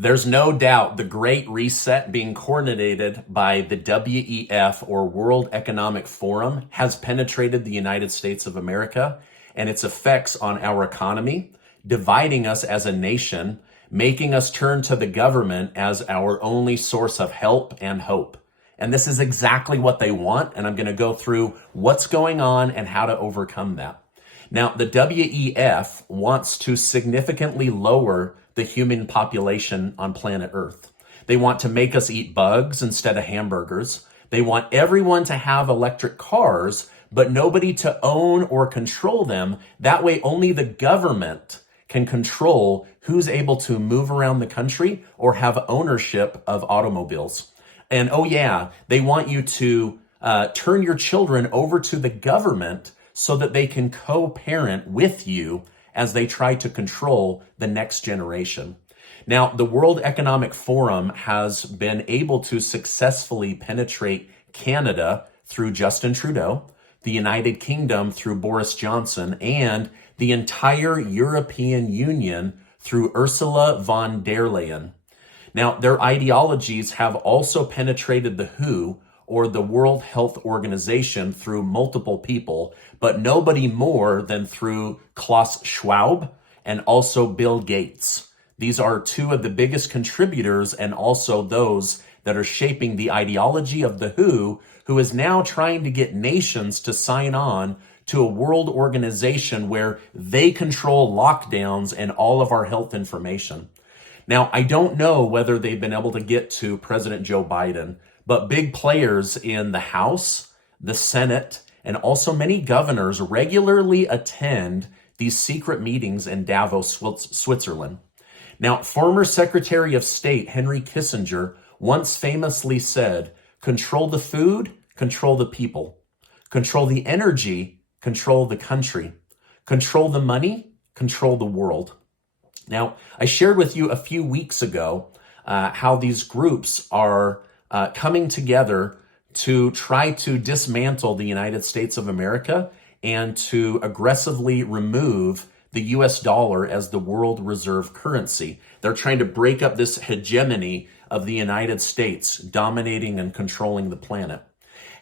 There's no doubt the Great Reset being coordinated by the WEF or World Economic Forum has penetrated the United States of America and its effects on our economy, dividing us as a nation, making us turn to the government as our only source of help and hope. And this is exactly what they want, and I'm going to go through what's going on and how to overcome that. Now, the WEF wants to significantly lower the human population on planet Earth. They want to make us eat bugs instead of hamburgers. They want everyone to have electric cars, but nobody to own or control them. That way, only the government can control who's able to move around the country or have ownership of automobiles. And oh yeah, they want you to turn your children over to the government so that they can co-parent with you as they try to control the next generation. Now, the World Economic Forum has been able to successfully penetrate Canada through Justin Trudeau, the United Kingdom through Boris Johnson, and the entire European Union through Ursula Von Der Leyen. Now, their ideologies have also penetrated the WHO, or the World Health Organization, through multiple people, but nobody more than through Klaus Schwab and also Bill Gates. These are two of the biggest contributors and also those that are shaping the ideology of the who is now trying to get nations to sign on to a world organization where they control lockdowns and all of our health information. Now, I don't know whether they've been able to get to President Joe Biden, but big players in the House, the Senate, and also many governors regularly attend these secret meetings in Davos, Switzerland. Now, former Secretary of State Henry Kissinger once famously said, "Control the food, control the people. Control the energy, control the country. Control the money, control the world." Now, I shared with you a few weeks ago how these groups are coming together to try to dismantle the United States of America and to aggressively remove the US dollar as the world reserve currency. They're trying to break up this hegemony of the United States dominating and controlling the planet.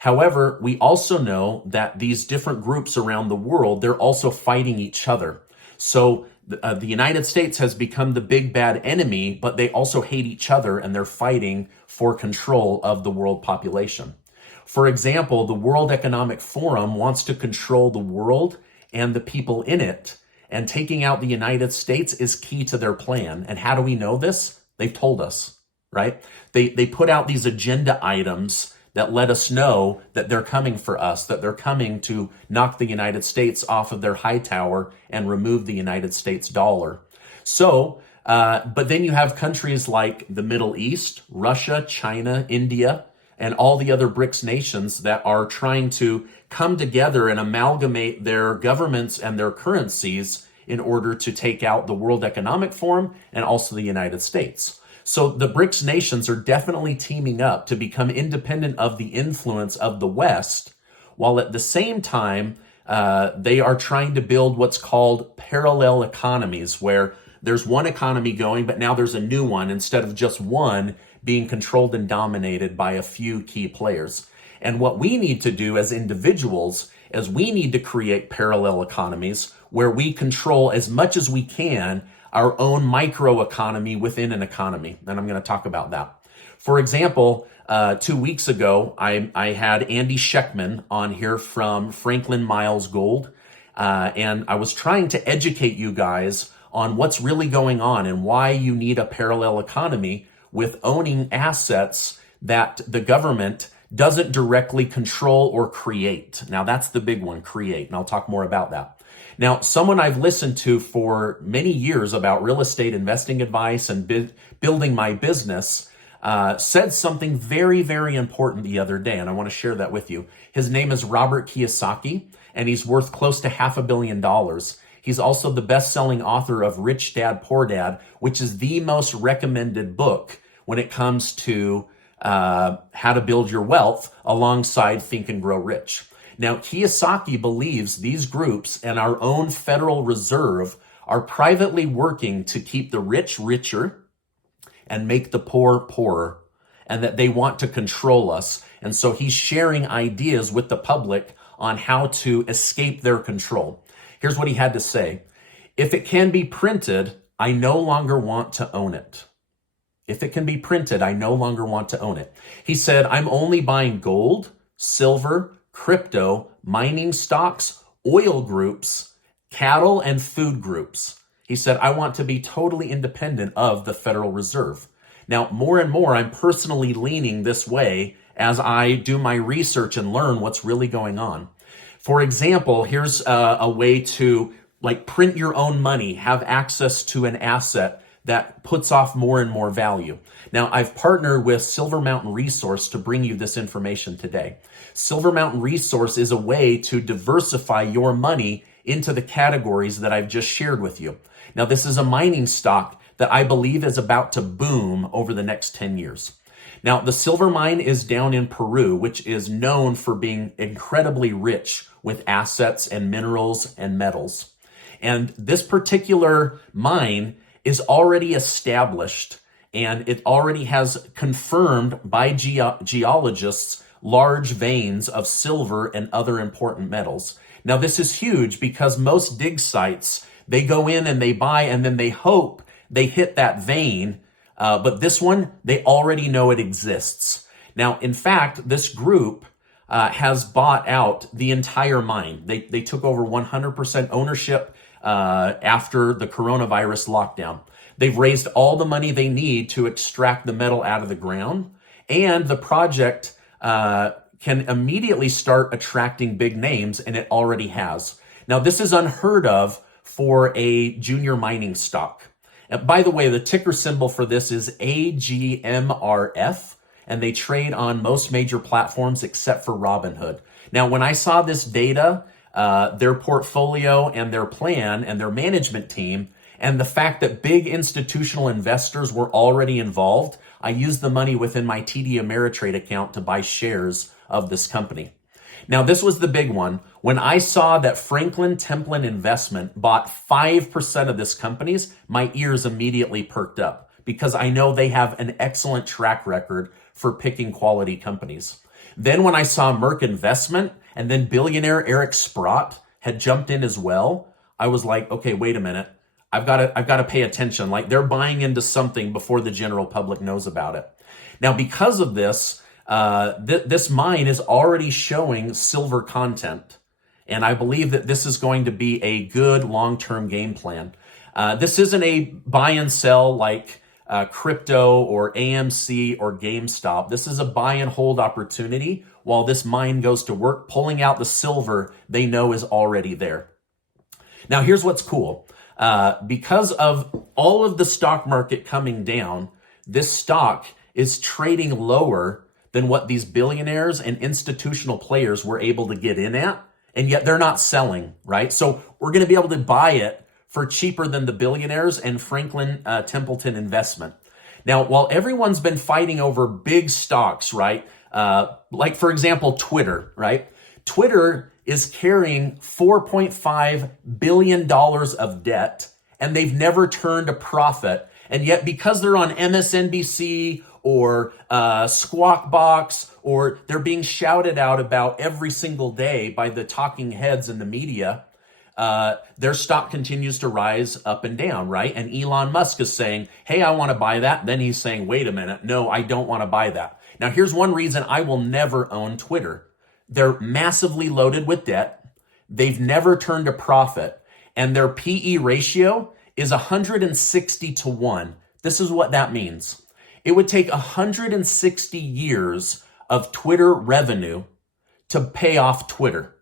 However, we also know that these different groups around the world, they're also fighting each other. So the United States has become the big bad enemy, but they also hate each other and they're fighting for control of the world population. For example, the World Economic Forum wants to control the world and the people in it, and taking out the United States is key to their plan. And how do we know this? They've told us, right? They put out these agenda items that let us know that they're coming for us, that they're coming to knock the United States off of their high tower and remove the United States dollar. So, but then you have countries like the Middle East, Russia, China, India, and all the other BRICS nations that are trying to come together and amalgamate their governments and their currencies in order to take out the World Economic Forum and also the United States. So the BRICS nations are definitely teaming up to become independent of the influence of the West, while at the same time, they are trying to build what's called parallel economies, where there's one economy going, but now there's a new one instead of just one being controlled and dominated by a few key players. And what we need to do as individuals is we need to create parallel economies where we control as much as we can our own microeconomy within an economy. And I'm going to talk about that. For example, 2 weeks ago, I had Andy Scheckman on here from Franklin Miles Gold. And I was trying to educate you guys on what's really going on and why you need a parallel economy with owning assets that the government doesn't directly control or create. Now, that's the big one, create. And I'll talk more about that. Now, someone I've listened to for many years about real estate investing advice and building my business said something very, very important the other day, and I want to share that with you. His name is Robert Kiyosaki, and he's worth close to $500 million. He's also the best-selling author of Rich Dad, Poor Dad, which is the most recommended book when it comes to how to build your wealth alongside Think and Grow Rich. Now, Kiyosaki believes these groups and our own Federal Reserve are privately working to keep the rich richer and make the poor poorer, and that they want to control us. And so he's sharing ideas with the public on how to escape their control. Here's what he had to say. If it can be printed, I no longer want to own it. If it can be printed, I no longer want to own it. He said, I'm only buying gold, silver, crypto, mining stocks, oil groups, cattle, and food groups. He said, I want to be totally independent of the Federal Reserve. Now, more and more, I'm personally leaning this way as I do my research and learn what's really going on. For example, here's a way to print your own money, have access to an asset that puts off more and more value. Now, I've partnered with Silver Mountain Resource to bring you this information today. Silver Mountain Resource is a way to diversify your money into the categories that I've just shared with you. Now, this is a mining stock that I believe is about to boom over the next 10 years. Now, the silver mine is down in Peru, which is known for being incredibly rich with assets and minerals and metals. And this particular mine is already established, and it already has confirmed by geologists large veins of silver and other important metals. Now, this is huge because most dig sites, they go in and they buy and then they hope they hit that vein. But this one, they already know it exists. Now, in fact, this group has bought out the entire mine. They took over 100% ownership after the coronavirus lockdown. They've raised all the money they need to extract the metal out of the ground, and the project can immediately start attracting big names, and it already has. Now, this is unheard of for a junior mining stock. And by the way, the ticker symbol for this is AGMRF, and they trade on most major platforms except for Robinhood. Now, when I saw this data, their portfolio and their plan and their management team, and the fact that big institutional investors were already involved, I used the money within my TD Ameritrade account to buy shares of this company. Now, this was the big one. When I saw that Franklin Templeton Investment bought 5% of this company's, my ears immediately perked up because I know they have an excellent track record for picking quality companies. Then when I saw Merck Investment and then billionaire Eric Sprott had jumped in as well, I was like, okay, wait a minute. I've got to pay attention. They're buying into something before the general public knows about it. Now, because of this, this mine is already showing silver content. And I believe that this is going to be a good long-term game plan. This isn't a buy and sell like crypto or AMC or GameStop. This is a buy and hold opportunity while this mine goes to work, pulling out the silver they know is already there. Now, here's what's cool. Because of all of the stock market coming down, this stock is trading lower than what these billionaires and institutional players were able to get in at, and yet they're not selling, right? So we're going to be able to buy it for cheaper than the billionaires and Franklin Templeton Investment. Now, while everyone's been fighting over big stocks, right? Like, for example, Twitter, right? Twitter is carrying $4.5 billion of debt, and they've never turned a profit. And yet, because they're on MSNBC or Squawk Box, or they're being shouted out about every single day by the talking heads in the media, their stock continues to rise up and down, right? And Elon Musk is saying, hey, I want to buy that. Then he's saying, wait a minute, no, I don't want to buy that. Now, here's one reason I will never own Twitter. They're massively loaded with debt. They've never turned a profit. And their PE ratio is 160 to 1. This is what that means. It would take 160 years of Twitter revenue to pay off Twitter.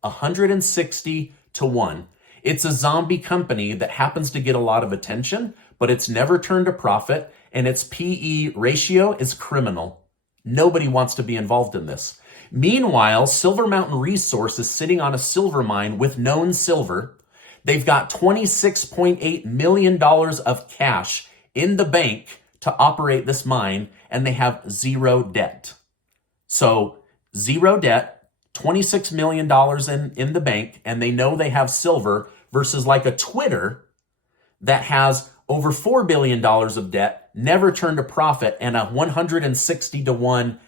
160 to 1. It's a zombie company that happens to get a lot of attention, but it's never turned a profit, and its PE ratio is criminal. Nobody wants to be involved in this. Meanwhile, Silver Mountain Resource is sitting on a silver mine with known silver. They've got $26.8 million of cash in the bank to operate this mine, and they have zero debt. So zero debt, $26 million in the bank, and they know they have silver versus like a Twitter that has over $4 billion of debt, never turned a profit, and a 160 to 1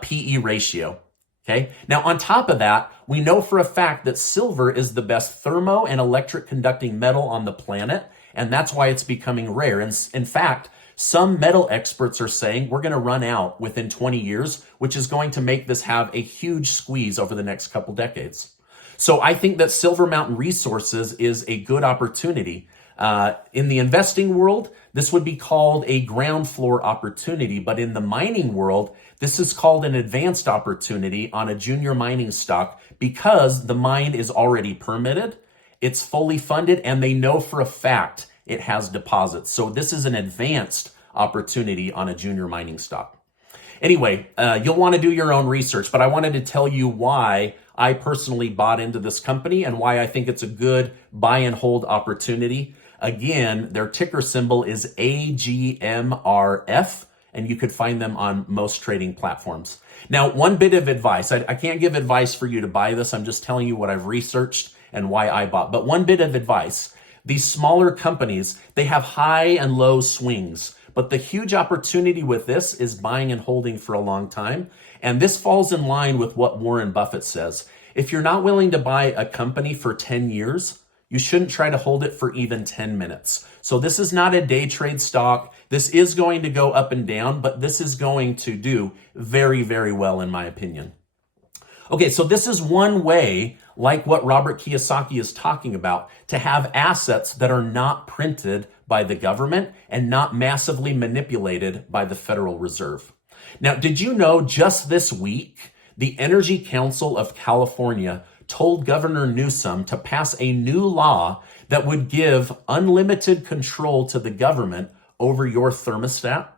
PE ratio. Okay. Now, on top of that, we know for a fact that silver is the best thermo and electric conducting metal on the planet, and that's why it's becoming rare. And in fact, some metal experts are saying we're going to run out within 20 years, which is going to make this have a huge squeeze over the next couple decades. So I think that Silver Mountain Resources is a good opportunity. In the investing world, this would be called a ground floor opportunity, but in the mining world, this is called an advanced opportunity on a junior mining stock because the mine is already permitted, it's fully funded, and they know for a fact it has deposits. So this is an advanced opportunity on a junior mining stock. Anyway, you'll want to do your own research, but I wanted to tell you why I personally bought into this company and why I think it's a good buy and hold opportunity. Again, their ticker symbol is AGMRF, and you could find them on most trading platforms. Now, one bit of advice. I can't give advice for you to buy this. I'm just telling you what I've researched and why I bought. But one bit of advice. These smaller companies, they have high and low swings. But the huge opportunity with this is buying and holding for a long time. And this falls in line with what Warren Buffett says. If you're not willing to buy a company for 10 years, you shouldn't try to hold it for even 10 minutes. So this is not a day trade stock. This is going to go up and down, but this is going to do very, very well in my opinion. Okay, so this is one way, like what Robert Kiyosaki is talking about, to have assets that are not printed by the government and not massively manipulated by the Federal Reserve. Now, did you know just this week, the Energy Council of California told Governor Newsom to pass a new law that would give unlimited control to the government over your thermostat?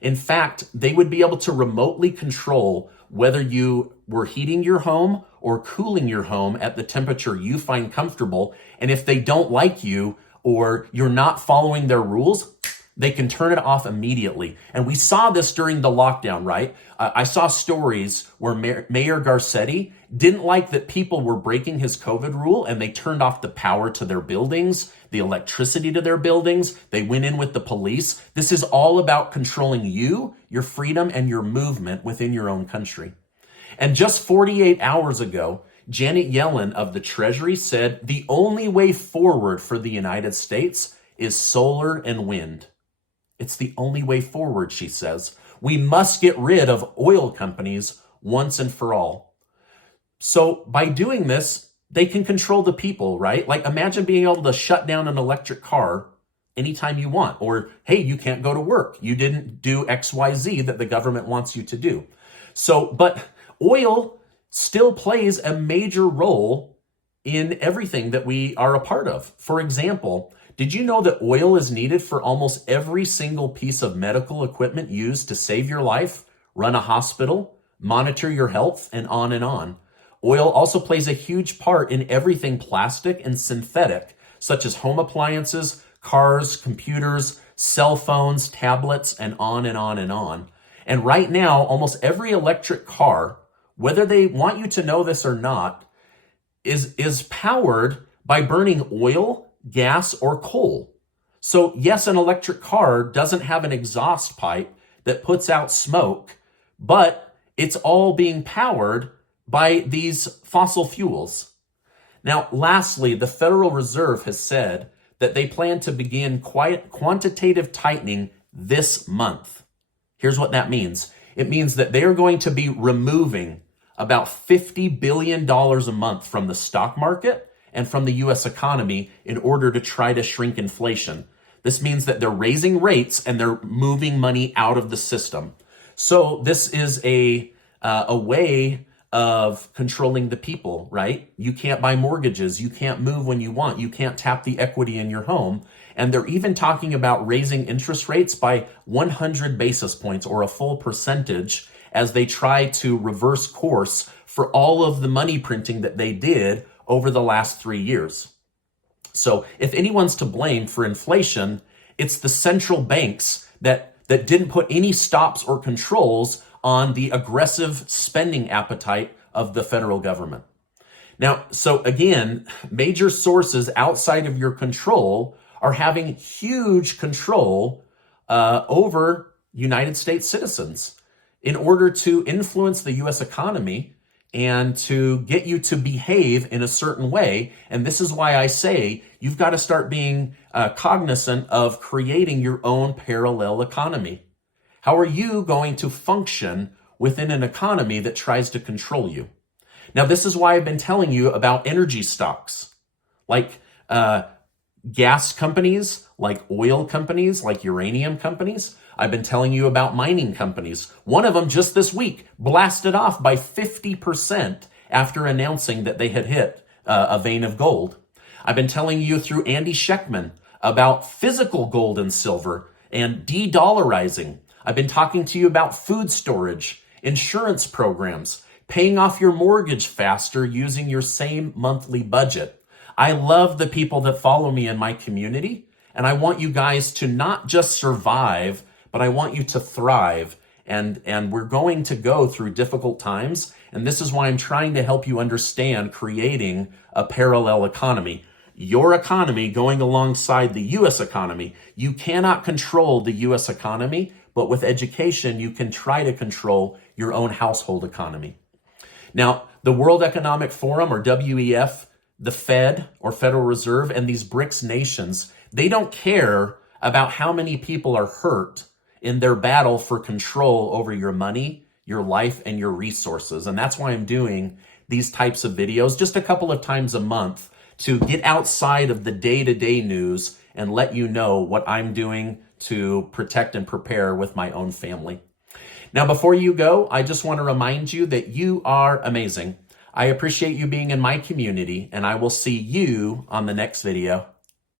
In fact, they would be able to remotely control whether you were heating your home or cooling your home at the temperature you find comfortable. And if they don't like you or you're not following their rules, they can turn it off immediately. And we saw this during the lockdown, right? I saw stories where Mayor Garcetti didn't like that people were breaking his COVID rule and they turned off the power to their buildings, the electricity to their buildings. They went in with the police. This is all about controlling you, your freedom, and your movement within your own country. And just 48 hours ago, Janet Yellen of the Treasury said the only way forward for the United States is solar and wind. It's the only way forward, she says. We must get rid of oil companies once and for all. So by doing this, they can control the people, right? Like imagine being able to shut down an electric car anytime you want. Or, hey, you can't go to work. You didn't do XYZ that the government wants you to do. So, but oil still plays a major role in everything that we are a part of. For example, did you know that oil is needed for almost every single piece of medical equipment used to save your life, run a hospital, monitor your health, and on and on? Oil also plays a huge part in everything plastic and synthetic, such as home appliances, cars, computers, cell phones, tablets, and on and on and on. And right now, almost every electric car, whether they want you to know this or not, is powered by burning oil, gas, or coal. So yes, an electric car doesn't have an exhaust pipe that puts out smoke, but it's all being powered by these fossil fuels. Now, lastly, the Federal Reserve has said that they plan to begin quantitative tightening this month. Here's what that means. It means that they are going to be removing about $50 billion a month from the stock market and from the U.S. economy in order to try to shrink inflation. This means that they're raising rates and they're moving money out of the system. So this is a way of controlling the people, right? You can't buy mortgages. You can't move when you want. You can't tap the equity in your home. And they're even talking about raising interest rates by 100 basis points or a full percentage as they try to reverse course for all of the money printing that they did over the last 3 years. So if anyone's to blame for inflation, it's the central banks that didn't put any stops or controls on the aggressive spending appetite of the federal government. Now, so again, major sources outside of your control are having huge control over United States citizens in order to influence the U.S. economy and to get you to behave in a certain way. And this is why I say you've got to start being cognizant of creating your own parallel economy. How are you going to function within an economy that tries to control you? Now, this is why I've been telling you about energy stocks, like gas companies, like oil companies, like uranium companies. I've been telling you about mining companies. One of them just this week blasted off by 50% after announcing that they had hit a vein of gold. I've been telling you through Andy Schectman about physical gold and silver and de-dollarizing. I've been talking to you about food storage, insurance programs, paying off your mortgage faster using your same monthly budget. I love the people that follow me in my community, and I want you guys to not just survive, but I want you to thrive. And we're going to go through difficult times, and this is why I'm trying to help you understand creating a parallel economy. Your economy going alongside the U.S. economy. You cannot control the U.S. economy, but with education, you can try to control your own household economy. Now, the World Economic Forum, or WEF, the Fed, or Federal Reserve, and these BRICS nations, they don't care about how many people are hurt in their battle for control over your money, your life, and your resources. And that's why I'm doing these types of videos just a couple of times a month to get outside of the day-to-day news and let you know what I'm doing to protect and prepare with my own family. Now, before you go, I just want to remind you that you are amazing. I appreciate you being in my community, and I will see you on the next video.